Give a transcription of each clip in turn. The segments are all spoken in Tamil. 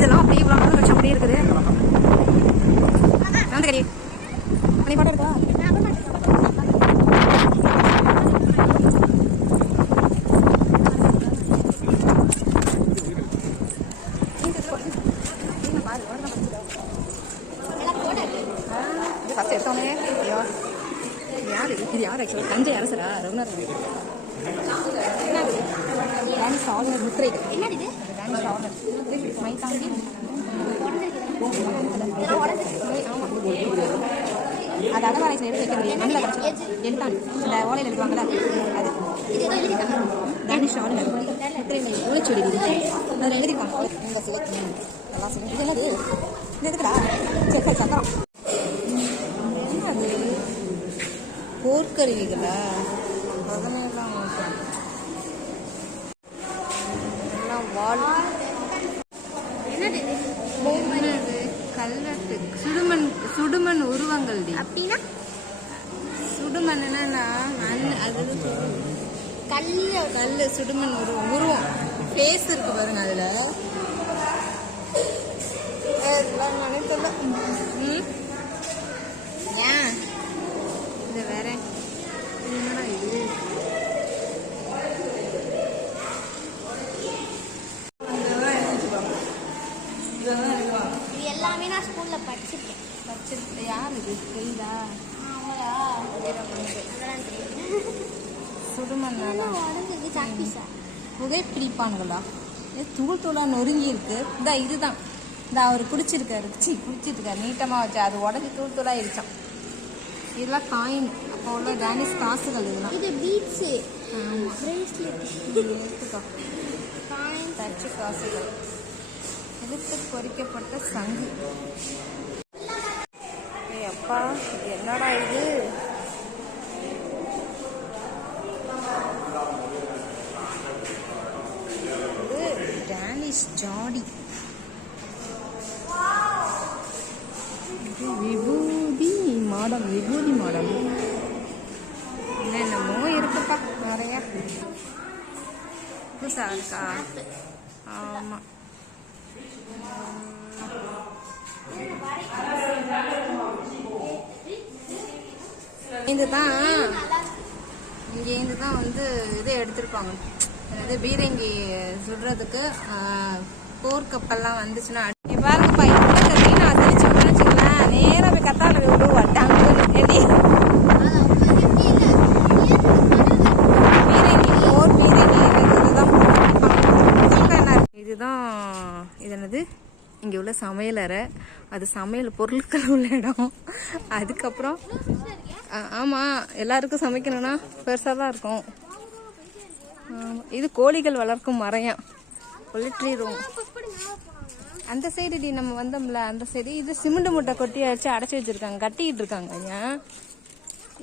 இதெல்லாம் அப்படியே இவ்வளோ கழிச்சு அப்படியே இருக்குது. வந்து கடி நீ பாட்டு இருக்கா? ஃபஸ்ட் எடுத்தோடனே ஐயோ யாரு? இது யார் ஆக்சுவலாக தஞ்சை அரசரா? டான்ஸ் ஆளுநர் முத்திரை. என்னது மை தாண்டி அது அகவாரை எடுத்து வைக்கிறது நல்ல கிடச்சி எழுத்தான் இந்த ஓலையில் எழுதுவாங்கல்ல அது இது ஏதோ ஆளுநர் ஒளிச்சுடி அதில் எழுதிருக்காங்க உங்கள் சிலை நல்லா சொல்லி இது என்னது? இது எதுக்குடா சரி சரி சக்கரம் என்னது போர்க்கருவிகளா அதனையெல்லாம் எல்லாம் வால் என்னது இது என்னது கல்வெட்டு சுடுமண் உருவங்கள் அப்படின்னா? சுடுமண் என்னன்னா மண் அது கல்ல கல் சுடுமண் உருவம் உருவம். ஃபேஸ் இருக்கு பாருங்க அதுல. நினைத்துல ம் ஏன் இது வேற இது என்னடா இது அங்கதான் எழுதிச்சுப்பாங்க. இதெல்லாம் எழுதுவாங்க. இது எல்லாமே நான் ஸ்கூல்ல யார் இது? தெரியும் சுடுமண்ணாலா? புகைப்பிடிப்பான்களா இது தூள் தூளா நொறுங்கி இருக்கு. இந்த இதுதான். இந்த அவர் குடிச்சிருக்காரு. சி குடிச்சிருக்காரு. நீட்டமா வச்சு அது உடஞ்சி தூள் தூளா இருச்சான் இதெல்லாம் காயின். அப்போ உள்ள டேனிஷ் காசுகள் இதெல்லாம். இது பீட்ஸு. எடுத்துக்கோ. தச்சு காசுகள். எடுத்து பொறிக்கப்பட்ட சங்கு. அப்பா என்னடா இது? டேனிஷ் ஜாடி. விபூதி மாடம் விபூதி மாடம். என்னென்னமோ இருக்குப்பா நிறைய. புதுசா இருக்கா? ஆமா. இதுதான் இங்கேருந்து தான் வந்து இது எடுத்திருப்பாங்க. அதாவது பீரங்கி சுடுறதுக்கு போர்க்கப்பெல்லாம் வந்துச்சுன்னா பாருங்கப்பா இந்த கத்தி நான் தெரிச்சு வச்சுக்கலாம் நேராக போய் கத்தால போய் விடுவா டங்குன்னு. இதுதான் இது என்னது? இங்கே உள்ள சமையலறை அது சமையல் பொருட்கள் உள்ள இடம். அதுக்கப்புறம் ஆமாம் எல்லாருக்கும் சமைக்கணும்னா பெருசாக தான் இருக்கும். இது கோழிகள் வளர்க்கும் மரையம் பொலிட்ரி ரூம் அந்த சைடு டி நம்ம வந்தோம்ல அந்த சைடு இது சிமெண்ட் மூட்டை கொட்டி அடிச்சு அடைச்சி வச்சிருக்காங்க கட்டிக்கிட்டு இருக்காங்க ஐயா.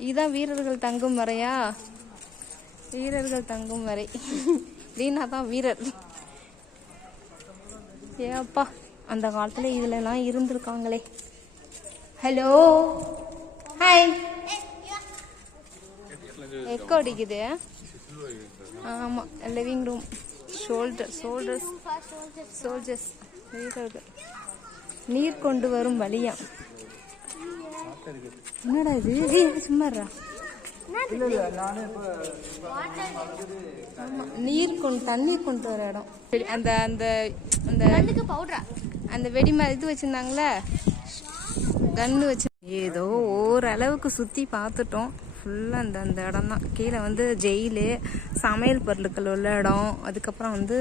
இதுதான் வீரர்கள் தங்கும் வரையா வீரர்கள் தங்கும் வரை லீனா தான் வீரர் ஏப்பா அந்த காலத்துல இதுல எல்லாம் இருந்திருக்காங்களே. ஹலோ ஹாய் எக்கோ அடிக்குது. ஆமா living room shoulder shoulders soldiers நீர் கொண்டு வரும் வழியா. என்னடா இது? ஏய், சும்மா இருடா. ஆமா, நீர் கொண்டு தண்ணீர் கொண்டு வர இடம். அந்த அந்த அந்த பவுடரா அந்த வெடிமா இது வச்சுருந்தாங்களே கன்று வச்சு ஏதோ ஓரளவுக்கு சுற்றி பார்த்துட்டோம். ஃபுல்லாக அந்த அந்த இடம் தான் கீழே வந்து ஜெயிலு சமையல் பொருட்கள் உள்ள இடம் அதுக்கப்புறம் வந்து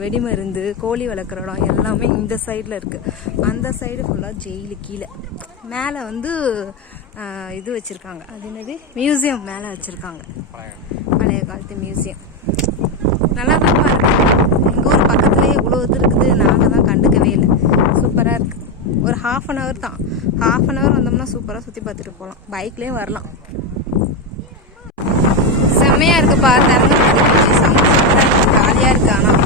வெடிமருந்து கோழி வளர்க்குற இடம் எல்லாமே இந்த சைடில் இருக்குது அந்த சைடு ஃபுல்லாக ஜெயிலு கீழே. மேலே வந்து இது வச்சுருக்காங்க. அது என்னது? மியூசியம் மேலே வச்சுருக்காங்க. பழைய காலத்து மியூசியம் நல்லா தான் எங்கள் ஊர் பக்கத்துலேயே இவ்வளோ இது இருக்குது. நாங்கள் இல்லை. சூப்பராக இருக்குது ஒரு ஹாஃப் அன் ஹவர் தான். ஹாஃப் அன் ஹவர் வந்தோம்னா சூப்பராக சுற்றி பார்த்துட்டு போகலாம் பைக்லேயே வரலாம். செம்மையாக இருக்குப்பா தரங்கம்பட்டி செம்ம சூப்பராக ஜாலியாக இருக்கு. ஆனால்